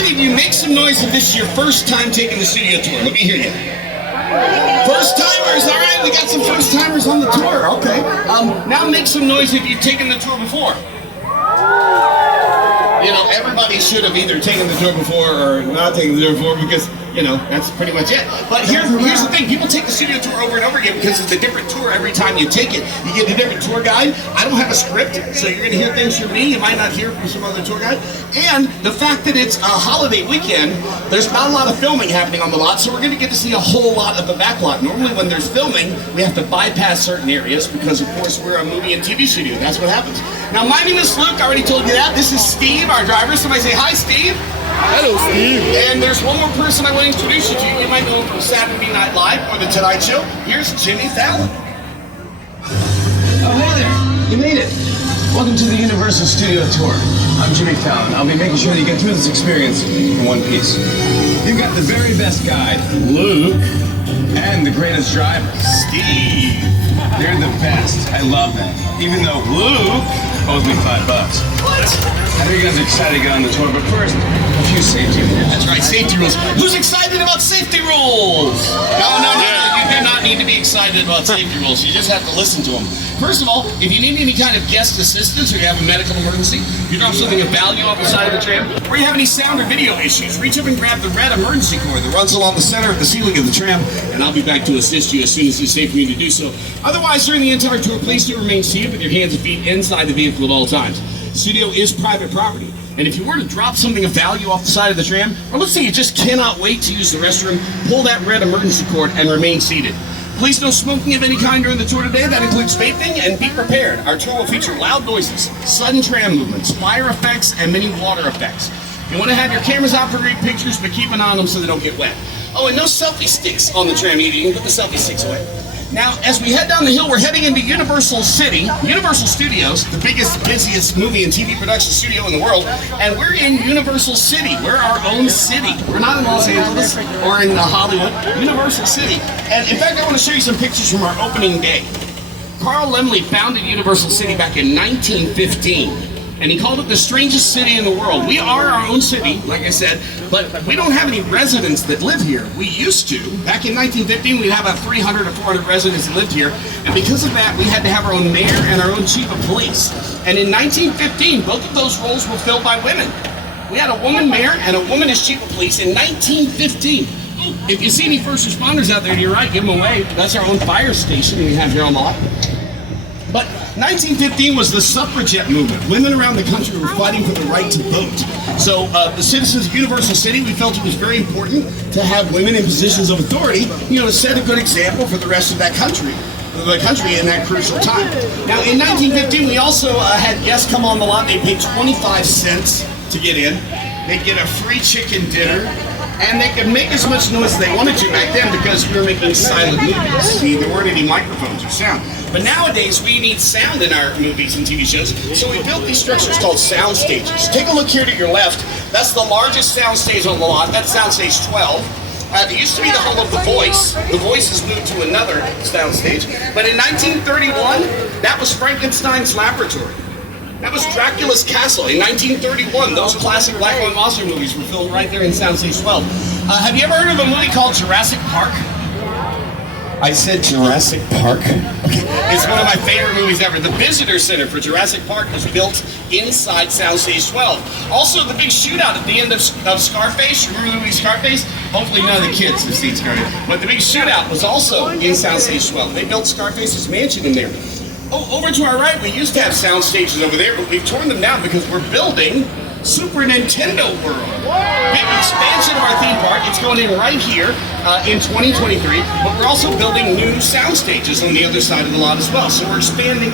many of you make some noise if this is your first time taking the studio tour? Let me hear you. First timers, all right, we got some first timers on the tour, okay. Now make some noise if you've taken the tour before. You know, everybody should have either taken the tour before or not taken the tour before because, you know, that's pretty much it. But here's the thing, people take the studio tour over and over again because it's a different tour every time you take it. You get a different tour guide. I don't have a script, so you're going to hear things from me you might not hear from some other tour guide. And the fact that it's a holiday weekend, there's not a lot of filming happening on the lot, so we're going to get to see a whole lot of the back lot. Normally when there's filming, we have to bypass certain areas because, of course, we're a movie and TV studio. That's what happens. Now, my name is Luke. I already told you that. This is Steve, our driver. Somebody say, hi, Steve. Hello, Steve. And there's one more person I want to introduce you to. You might know him from Saturday Night Live or The Tonight Show. Here's Jimmy Fallon. Oh, hey there. You made it. Welcome to the Universal Studio Tour. I'm Jimmy Fallon. I'll be making sure that you get through this experience in one piece. You've got the very best guide, Luke, and the greatest driver, Steve. They're the best. I love them. Even though Luke owes me $5. What? I know you guys are excited to get on the tour, but first, a few safety rules. That's right, safety rules. Who's excited about safety rules? No. You do not need to be excited about safety rules. You just have to listen to them. First of all, if you need any kind of guest assistance or you have a medical emergency, you drop something of value off the side of the tram, or you have any sound or video issues, reach up and grab the red emergency cord that runs along the center of the ceiling of the tram, and I'll be back to assist you as soon as it's safe for me to do so. Otherwise, during the entire tour, please do remain seated with your hands and feet inside the vehicle at all times. The studio is private property, and if you were to drop something of value off the side of the tram, or let's say you just cannot wait to use the restroom, pull that red emergency cord and remain seated. Please no smoking of any kind during the tour today. That includes vaping, and be prepared. Our tour will feature loud noises, sudden tram movements, fire effects, and many water effects. You want to have your cameras out for great pictures, but keep an eye on them so they don't get wet. Oh, and no selfie sticks on the tram either. You can put the selfie sticks away. Now, as we head down the hill, we're heading into Universal City, Universal Studios, the biggest, busiest movie and TV production studio in the world, and we're in Universal City. We're our own city. We're not in Los Angeles or in Hollywood, Universal City. And in fact, I want to show you some pictures from our opening day. Carl Laemmle founded Universal City back in 1915. And he called it the strangest city in the world. We are our own city, like I said, but we don't have any residents that live here. We used to. Back in 1915, we'd have about 300 or 400 residents that lived here. And because of that, we had to have our own mayor and our own chief of police. And in 1915, both of those roles were filled by women. We had a woman mayor and a woman as chief of police in 1915. If you see any first responders out there to your right, give them a wave. That's our own fire station we have here on the lot. But 1915 was the suffragette movement. Women around the country were fighting for the right to vote. So the citizens of Universal City, we felt it was very important to have women in positions of authority, you know, to set a good example for the rest of that country. The country in that crucial time. Now, in 1915, we also had guests come on the lot. They paid 25 cents to get in. They'd get a free chicken dinner. And they could make as much noise as they wanted to back then because we were making silent movies. See, there weren't any microphones or sound. But nowadays, we need sound in our movies and TV shows, so we built these structures called sound stages. Take a look here to your left. That's the largest sound stage on the lot. That's sound stage 12. It used to be the home of The Voice. The Voice has moved to another sound stage. But in 1931, that was Frankenstein's laboratory. That was Dracula's Castle in 1931. Those classic black and white monster movies were filmed right there in Soundstage 12. Have you ever heard of a movie called Jurassic Park? I said Jurassic Park. Okay. It's one of my favorite movies ever. The Visitor Center for Jurassic Park was built inside Soundstage 12. Also, the big shootout at the end of Scarface. Remember the movie Scarface? Hopefully none of the kids have seen Scarface. But the big shootout was also in Soundstage 12. They built Scarface's mansion in there. Oh, over to our right, we used to have sound stages over there, but we've torn them down because we're building Super Nintendo World. Big expansion of our theme park. It's going in right here in 2023, but we're also building new sound stages on the other side of the lot as well. So we're expanding